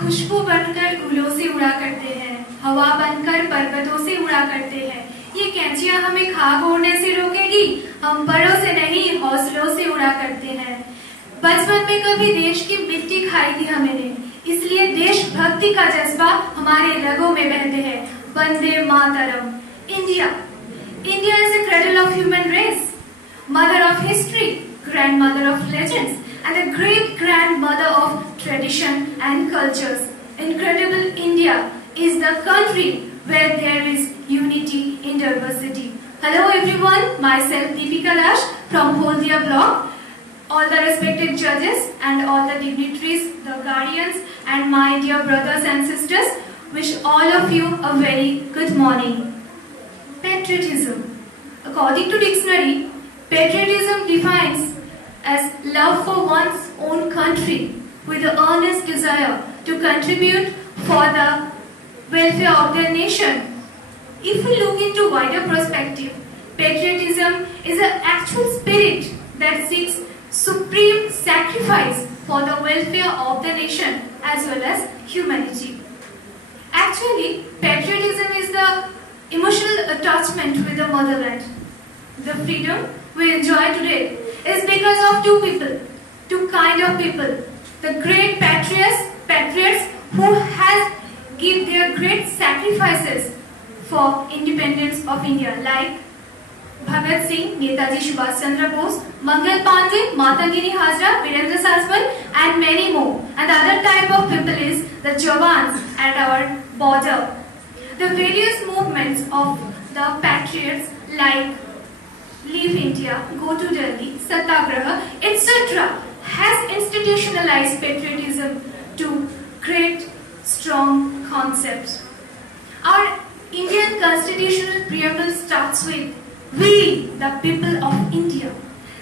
खुशबू बनकर गुलों से उड़ा करते हैं, हवा बनकर पर्वतों से उड़ा करते हैं। ये कैंचियां हमें खाक ओढ़ने से रोकेगी, हम परों से नहीं हौसलों से उड़ा करते हैं। बचपन में कभी देश की मिट्टी खाई थी हमने, इसलिए देशभक्ति का जज्बा हमारे रगों में बहते हैं। वंदे मातरम। India is the cradle of human race, mother of history, grandmother of legends, and the great grandmother of tradition and cultures. Incredible India is the country where there is unity in diversity. Hello everyone, myself Deepika Dash from Holdia blog. All the respected judges and all the dignitaries, the guardians and my dear brothers and sisters, wish all of you a very good morning. Patriotism. According to dictionary, patriotism defines as love for one's own country with the earnest desire to contribute for the welfare of their nation. If we look into wider perspective, patriotism is an actual spirit that seeks supreme sacrifice for the welfare of the nation as well as humanity. Actually, patriotism is the emotional attachment with the motherland. The freedom we enjoy today is because of two kind of people. The great patriots who has give their great sacrifices for independence of India, like Bhagat Singh, Netaji Subhash Chandra Bose, Mangal Pandey, Matangini Hazra, Virendra Saswal, and many more. And the other type of people is the Jawans at our border. The various movements of the patriots like Leave India, Go to Delhi, Satyagraha, etc. has institutionalized patriotism to create strong concepts. Our Indian constitutional preamble starts with "We, the people of India."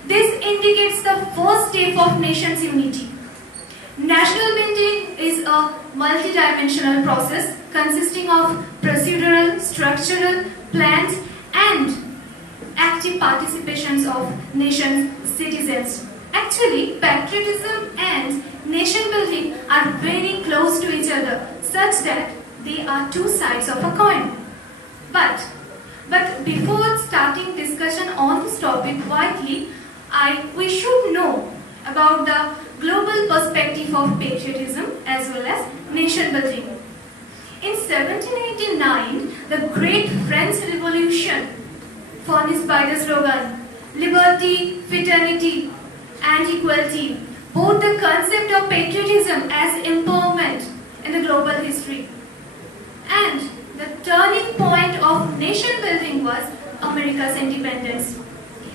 This indicates the first step of nation's unity. National building is a multidimensional process consisting of procedural, structural, plans and active participations of nation's citizens. Actually, patriotism and nation building are very close to each other, such that they are two sides of a coin. But before starting discussion on this topic widely, we should know about the global perspective of patriotism as well as nation building. In 1789, the Great French Revolution, furnished by the slogan "Liberty, Fraternity, and Equality," brought the concept of patriotism as empowerment in the global history. And the turning point of nation building was America's independence.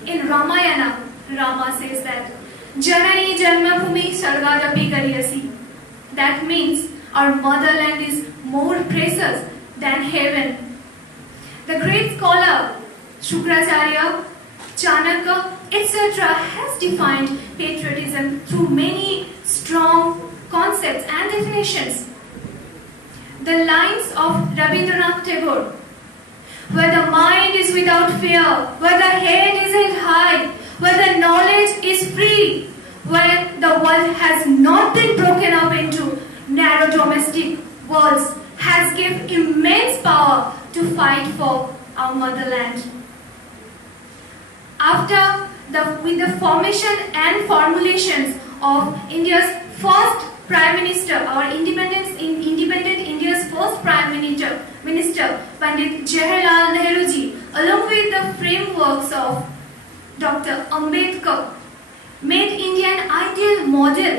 In Ramayana, Rama says that Janani Janmabhumi Sargadapi Kariyasi. That means our motherland is more precious than heaven. The great scholar Shukracharya, Chanakya, etc. has defined patriotism through many strong concepts and definitions. The lines of Rabindranath Tagore, where the mind is without fear, where the head is held high, where the knowledge is free, where the world has not been broken up into narrow domestic worlds, has given immense power to fight for our motherland. With the formation and formulations of India's first Prime Minister, our independent India's first Prime Minister, Pandit Jawaharlal Nehru ji, along with the frameworks of Dr. Ambedkar, made India an ideal model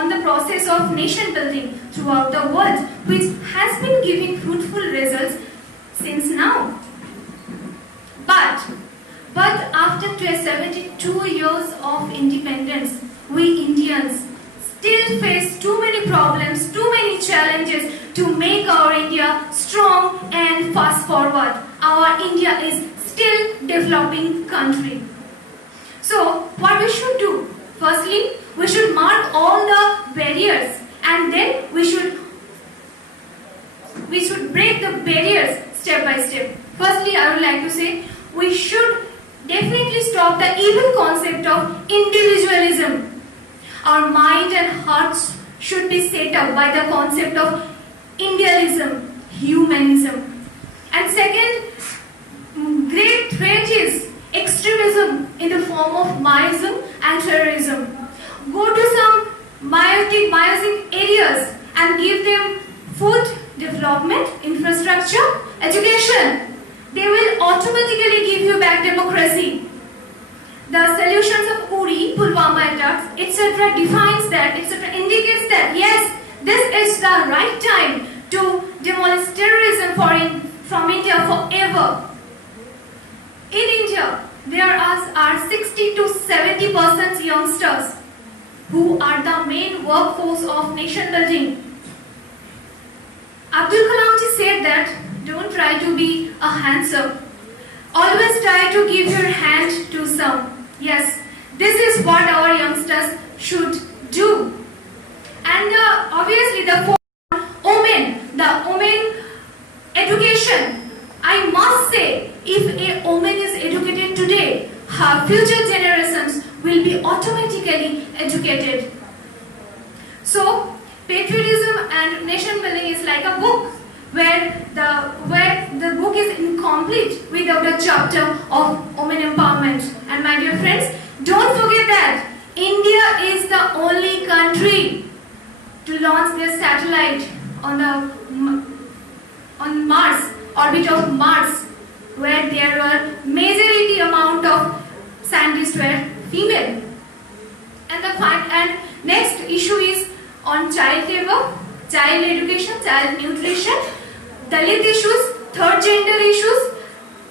on the process of nation building throughout the world, which has been giving fruitful results since now. But after 72 years of independence, we Indians still face too many problems, too many challenges to make our India strong and fast forward. Our India is still developing country. So what we should do? Firstly, we should mark all the barriers, and then we should break the barriers step by step. Firstly, I would like to say we should definitely stop the evil concept of individualism. Our mind and hearts should be set up by the concept of Indianism, humanism. And second great threat is extremism in the form of Maoism and terrorism. Go to some myotic areas and give them food, development, infrastructure, education. They will automatically give you back democracy. The solutions of Uri, Pulwama attacks, etc. defines that, etc. indicates that yes, this is the right time to demolish terrorism from India forever. In India, there are 60 to 70% youngsters who are the main workforce of nation building. Abdul Kalam ji said that don't try to be a handsome. Always try to give your hand to some. Yes, this is what our youngsters should do. And obviously the women education. I must say, if a woman is educated today, her future generations will be automatically educated. So, patriotism and nation building is like a book where the book is incomplete without a chapter of women empowerment. And my dear friends, don't forget that India is the only country to launch their satellite on Mars, orbit of Mars, where there were majority amount of scientists were female. And next issue is on child labor, child education, child nutrition, Dalit issues, third gender issues.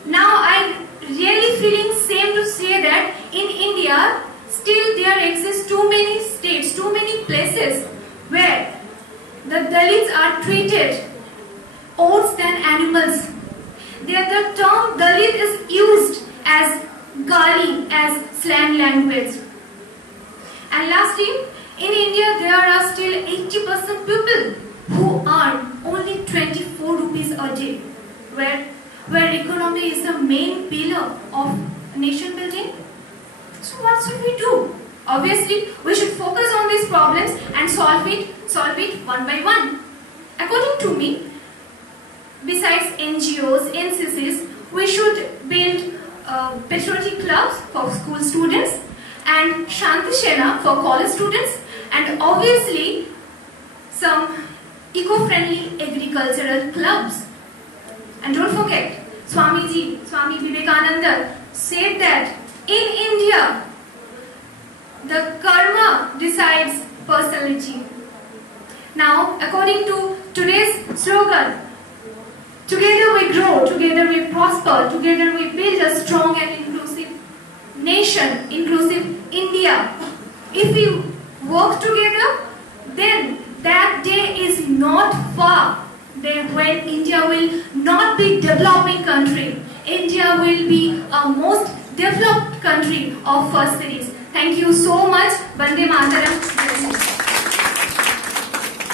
Now I'm really feeling same to say that in India still there exist too many states, too many places where the Dalits are treated worse than animals. The term Dalit is used as Gali, as slang language. And lastly, in India there are still 80% people who earn only 24 rupees a day, where economy is the main pillar of nation building. So what should we do? Obviously, we should focus on these problems and solve it one by one. According to me, besides NGOs, NCCs, we should build patriotic clubs for school students and Shanti Sena for college students, and obviously some eco-friendly agricultural clubs. And don't forget, Swami Vivekananda said that in India, the karma decides personality. Now, according to today's slogan, together we grow, together we prosper, together we build a strong and inclusive nation, inclusive India. If we work together, then that day is not far. Then when India will not be developing country, India will be a most developed country of first series. Thank you so much. Vande Mataram.